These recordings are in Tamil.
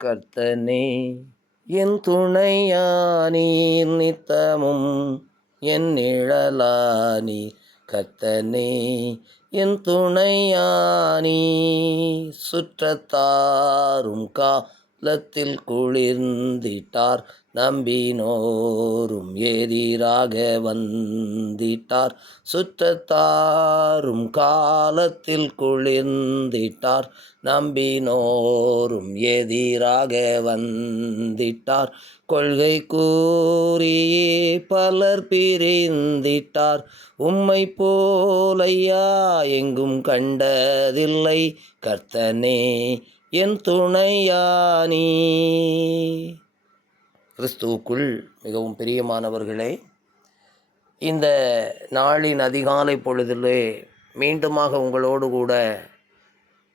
கர்த்தனே என் துணையானீர் நித்தமும் என் நிழலானி கர்த்தனே என் துணையானி சுற்றத்தாரும் கா உள்ளத்தில் குளிர்ந்திட்டார். நம்பினோரும் எதிராக வந்திட்டார். சுற்றத்தாரும் காலத்தில் குளிர்ந்திட்டார். நம்பினோரும் எதிராக வந்திட்டார். கொள்கை கூறியே பலர் பிரிந்திட்டார். உம்மை போலையா எங்கும் கண்டதில்லை. கர்த்தனே என் துணையானி. கிறிஸ்துவுக்குள் மிகவும் பிரியமானவர்களே இந்த நாளின் அதிகாலை பொழுதிலே மீண்டுமாக உங்களோடு கூட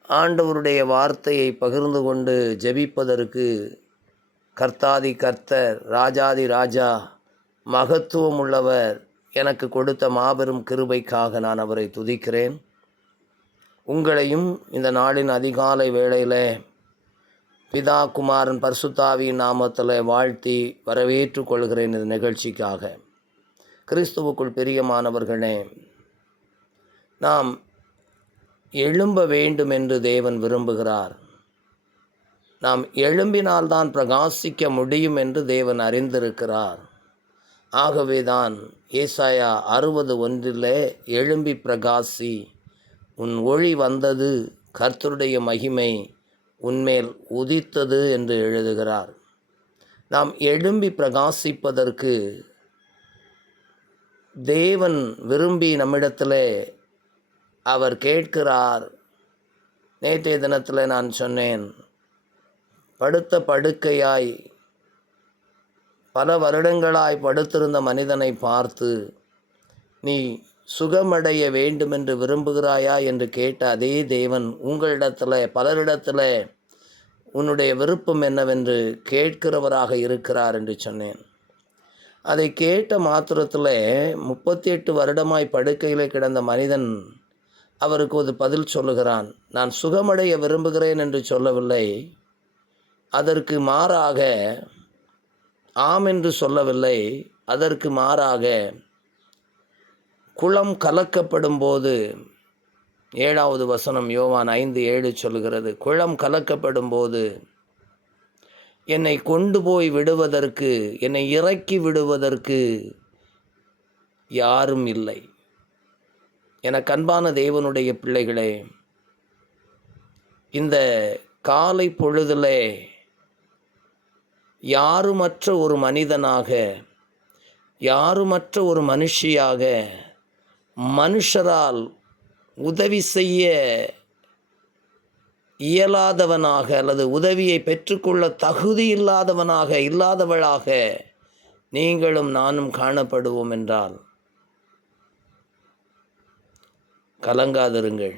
ஆண்டவருடைய வார்த்தையை பகிர்ந்து கொண்டு ஜெபிப்பதற்கு கர்த்தாதி கர்த்தர் ராஜாதி ராஜா மகத்துவம் உள்ளவர் எனக்கு கொடுத்த மாபெரும் கிருபைக்காக நான் அவரை துதிக்கிறேன். உங்களையும் இந்த நாளின் அதிகாலை வேளையில் பிதா குமாரன் பர்சுத்தாவியின் நாமத்தில் வாழ்த்தி வரவேற்று கொள்கிறேன் இந்த நிகழ்ச்சிக்காக. கிறிஸ்துவுக்குள் பிரியமானவர்களே நாம் எழும்ப வேண்டும் என்று தேவன் விரும்புகிறார். நாம் எழும்பினால்தான் பிரகாசிக்க முடியும் என்று தேவன் அறிந்திருக்கிறார். ஆகவேதான் ஏசாயா அறுபது ஒன்றிலே எழும்பி பிரகாசி உன் ஒளி வந்தது கர்த்தருடைய மகிமை உன்மேல் உதித்தது என்று எழுதுகிறார். நாம் எழும்பி பிரகாசிப்பதற்கு தேவன் விரும்பி நம்மிடத்தில் அவர் கேட்கிறார். நேற்றைய தினத்தில் நான் சொன்னேன் படுத்த படுக்கையாய் பல வருடங்களாய் படுத்திருந்த மனிதனை பார்த்து நீ சுகமடைய வேண்டுமென்று விரும்புகிறாயா என்று கேட்ட அதே தேவன் உங்களிடத்தில் பலரிடத்தில் உன்னுடைய விருப்பம் என்னவென்று கேட்கிறவராக இருக்கிறார் என்று சொன்னேன். அதை கேட்ட மாத்திரத்தில் முப்பத்தி எட்டு வருடமாய் படுக்கையில் கிடந்த மனிதன் அவருக்கு ஒரு பதில் சொல்லுகிறான் நான் சுகமடைய விரும்புகிறேன் என்று சொல்லவில்லை. அதற்கு மாறாக ஆம் என்று சொல்லவில்லை. அதற்கு மாறாக குளம் கலக்கப்படும் போது ஏழாவது வசனம் யோவான் ஐந்து ஏழு சொல்கிறது குளம் கலக்கப்படும் போது என்னை கொண்டு போய் விடுவதற்கு என்னை இறக்கி விடுவதற்கு யாரும் இல்லை. எனக்கு அன்பான தேவனுடைய பிள்ளைகளே இந்த காலை பொழுதிலே யாருமற்ற ஒரு மனிதனாக யாருமற்ற ஒரு மனுஷியாக மனுஷரால் உதவி செய்ய இயலாதவனாக அல்லது உதவியை பெற்றுக்கொள்ள தகுதி இல்லாதவனாக இல்லாதவளாக நீங்களும் நானும் காணப்படுவோம் என்றால் கலங்காதிருங்கள்.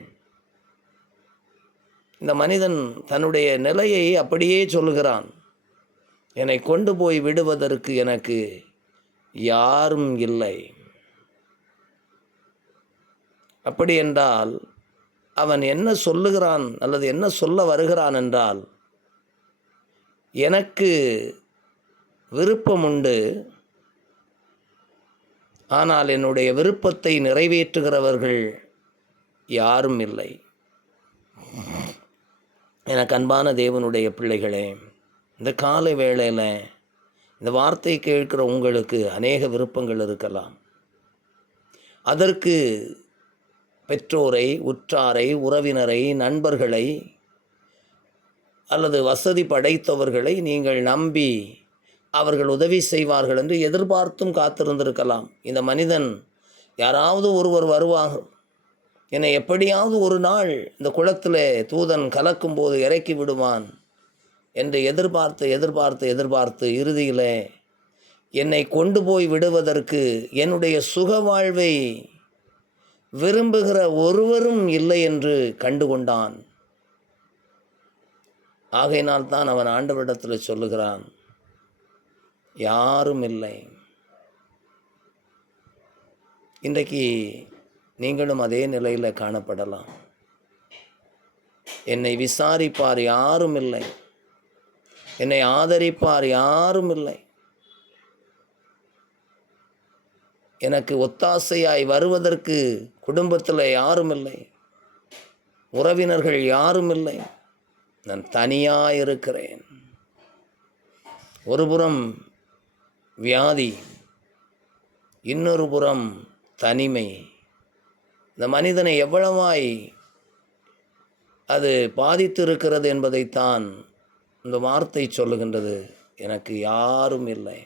இந்த மனிதன் தன்னுடைய நிலையை அப்படியே சொல்லுகிறான். என்னை கொண்டு போய் விடுவதற்கு எனக்கு யாரும் இல்லை. அப்படி என்றால் அவன் என்ன சொல்லுகிறான் அல்லது என்ன சொல்ல வருகிறான் என்றால் எனக்கு விருப்பம் உண்டு ஆனால் என்னுடைய விருப்பத்தை நிறைவேற்றுகிறவர்கள் யாரும் இல்லை. எனக்கு அன்பான தேவனுடைய பிள்ளைகளே இந்த காலை வேளையில் இந்த வார்த்தை கேட்கிற உங்களுக்கு அநேக விருப்பங்கள் இருக்கலாம். அதற்கு பெற்றோரை உற்றாரை உறவினரை நண்பர்களை அல்லது வசதி படைத்தவர்களை நீங்கள் நம்பி அவர்கள் உதவி செய்வார்கள் என்று எதிர்பார்த்தும் காத்திருந்திருக்கலாம். இந்த மனிதன் யாராவது ஒருவர் வருவார். என்னை எப்படியாவது ஒரு நாள் இந்த குளத்தில் தூதன் கலக்கும்போது இறக்கி விடுவான் என்று எதிர்பார்த்து எதிர்பார்த்து எதிர்பார்த்து இறுதியில் என்னை கொண்டு போய் விடுவதற்கு என்னுடைய சுக வாழ்வை விரும்புகிற ஒருவரும் இல்லை என்று கண்டுகொண்டான். ஆகையினால் தான் அவன் ஆண்டவரிடத்தில் சொல்லுகிறான் யாரும் இல்லை. இன்றைக்கு நீங்களும் அதே நிலையில் காணப்படலாம். என்னை விசாரிப்பார் யாரும் இல்லை. என்னை ஆதரிப்பார் யாரும் இல்லை. எனக்கு ஒத்தாசையாய் வருவதற்கு குடும்பத்தில் யாரும் இல்லை உறவினர்கள் யாரும் இல்லை நான் தனியாக இருக்கிறேன் ஒருபுறம் வியாதி இன்னொரு புறம் தனிமை. இந்த மனிதனை எவ்வளவாய் அது பாதித்து இருக்கிறது என்பதைத்தான் இந்த வார்த்தை சொல்லுகின்றது. எனக்கு யாரும் இல்லை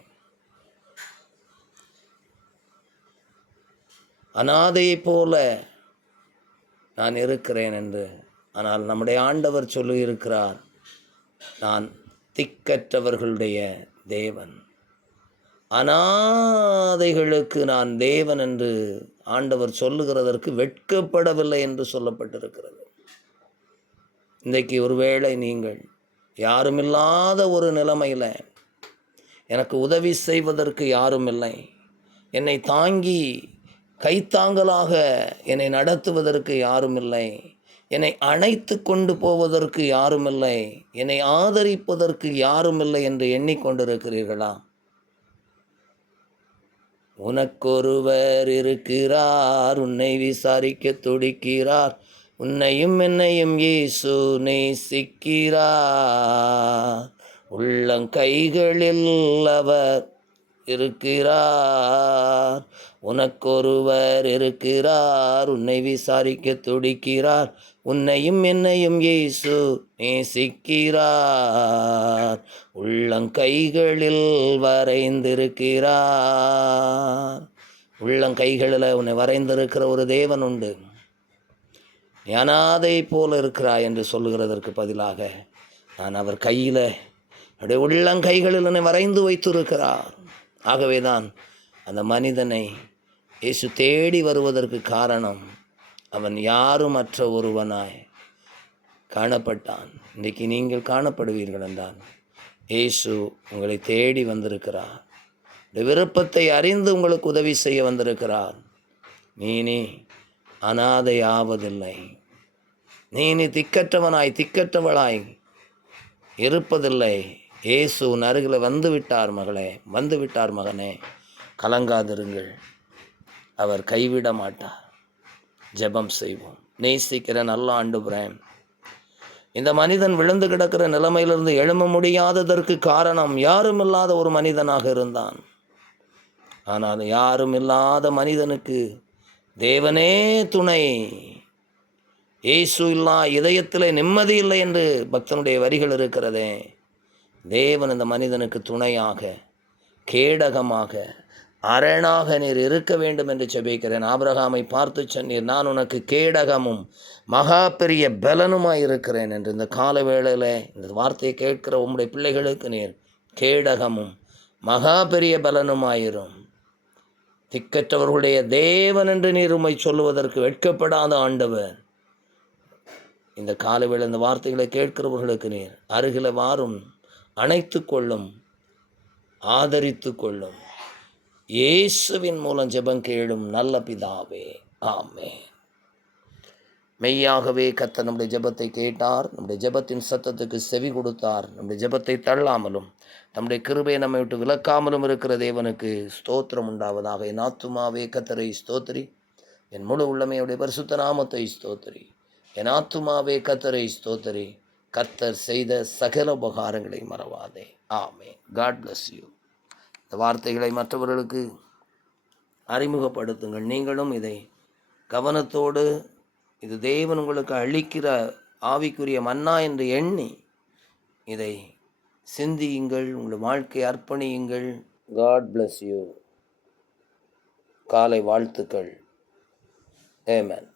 அனாதையைப் போல நான் இருக்கிறேன் என்று. ஆனால் நம்முடைய ஆண்டவர் சொல்லியிருக்கிறார் நான் திக்கற்றவர்களுடைய தேவன். அனாதைகளுக்கு நான் தேவன் என்று ஆண்டவர் சொல்லுகிறதற்கு வெட்கப்படவில்லை என்று சொல்லப்பட்டிருக்கிறது. இன்றைக்கு ஒருவேளை நீங்கள் யாருமில்லாத ஒரு நிலைமையில் எனக்கு உதவி செய்வதற்கு யாரும் இல்லை என்னை தாங்கி கைத்தாங்கலாக என்னை நடத்துவதற்கு யாரும் இல்லை என்னை அணைத்து கொண்டு போவதற்கு யாரும் இல்லை என்னை ஆதரிப்பதற்கு யாரும் இல்லை என்று எண்ணிக்கொண்டிருக்கிறீர்களா? உனக்கொருவர் இருக்கிறார் உன்னை விசாரிக்க துடிக்கிறார் உன்னையும் என்னையும் இயேசு நேசிக்கிறார். உள்ளங்கைகளில் அவர் இருக்கிறார். உனக்கொருவர் இருக்கிறார். உன்னை விசாரிக்க துடிக்கிறார். உன்னையும் என்னையும் இயேசு நேசிக்கிறார். உள்ளங்கைகளில் வரைந்திருக்கிறார். உள்ளங்கைகளில் உன்னை வரைந்திருக்கிற ஒரு தேவன் உண்டு. ஞானாதை போல இருக்கிறாய் என்று சொல்லுகிறதற்கு பதிலாக நான் அவர் கையில் அவருடைய உள்ளங்கைகளில் என்னை வரைந்து வைத்திருக்கிறார். ஆகவே தான் அந்த மனிதனை இயேசு தேடி வருவதற்கு காரணம் அவன் யாரும் மற்ற ஒருவனாய் காணப்பட்டான். இன்றைக்கு நீங்கள் காணப்படுவீர்கள் என்றான். இயேசு உங்களை தேடி வந்திருக்கிறார். இந்த விருப்பத்தை அறிந்து உங்களுக்கு உதவி செய்ய வந்திருக்கிறார். நீனே அனாதை ஆவதில்லை திக்கற்றவனாய் திக்கற்றவளாய் இருப்பதில்லை. இயேசு உன் அருகில் வந்து விட்டார் மகளே வந்து விட்டார் மகனே கலங்காதிருங்கள். அவர் கைவிட மாட்டார். ஜெபம் செய்வோம். நேசிக்கிற நல்ல ஆண்டுபுரேன் இந்த மனிதன் விழுந்து கிடக்கிற நிலைமையிலிருந்து எழும்ப முடியாததற்கு காரணம் யாரும் இல்லாத ஒரு மனிதனாக இருந்தான். ஆனால் யாரும் இல்லாத மனிதனுக்கு தேவனே துணை. இயேசு இல்லா இதயத்தில் நிம்மதி இல்லை என்று பக்தனுடைய வரிகள் இருக்கிறதே. தேவன் இந்த மனிதனுக்கு துணையாக கேடகமாக அரணாக நீர் இருக்க வேண்டும் என்று செபிக்கிறேன் ஆபிரகாமை பார்த்து சொன்னீர் நான் உனக்கு கேடகமும் மகா பெரிய பலனுமாய் இருக்கிறேன் என்று இந்த கால வேளையில் இந்த வார்த்தையை கேட்கிற உம்முடைய பிள்ளைகளுக்கு நீர் கேடகமும் மகா பெரிய பலனுமாயிரும். திக்கற்றவர்களுடைய தேவன் என்று நீர் உம்மை சொல்லுவதற்கு வெட்கப்படாத ஆண்டவர். இந்த காலவேளை இந்த வார்த்தைகளை கேட்கிறவர்களுக்கு நீர் அருகில வாரும். அணைத்து கொள்ளும் ஆதரித்து கொள்ளும் இயேசுவின் மூலம் ஜெபம் கேளும் நல்ல பிதாவே ஆமே மெய்யாகவே கத்த நம்முடைய ஜெபத்தை கேட்டார் நம்முடைய ஜெபத்தின் சத்தத்துக்கு செவி கொடுத்தார் நம்முடைய ஜெபத்தை தள்ளாமலும் நம்முடைய கிருபை நம்மை விட்டு விலக்காமலும் இருக்கிற தேவனுக்கு ஸ்தோத்திரம் உண்டாவதாக. என் ஆத்துமாவே கத்தரை ஸ்தோத்திரி. என் முழு உள்ளமையுடைய பரிசுத்த நாமத்தை ஸ்தோத்திரி. என் ஆத்துமாவே கத்தரை ஸ்தோத்திரி. கர்த்தர் செய்த சகல உபகாரங்களை மறவாதே. ஆமே காட் பிளஸ் யூ இந்த வார்த்தைகளை மற்றவர்களுக்கு அறிமுகப்படுத்துங்கள். நீங்களும் இதை கவனத்தோடு இது தேவன் உங்களுக்கு அளிக்கிற ஆவிக்குரிய மன்னா என்று எண்ணி இதை சிந்தியுங்கள் உங்கள் வாழ்க்கை அர்ப்பணியுங்கள். காட் பிளஸ் யூ காலை வாழ்த்துக்கள். ஏமன்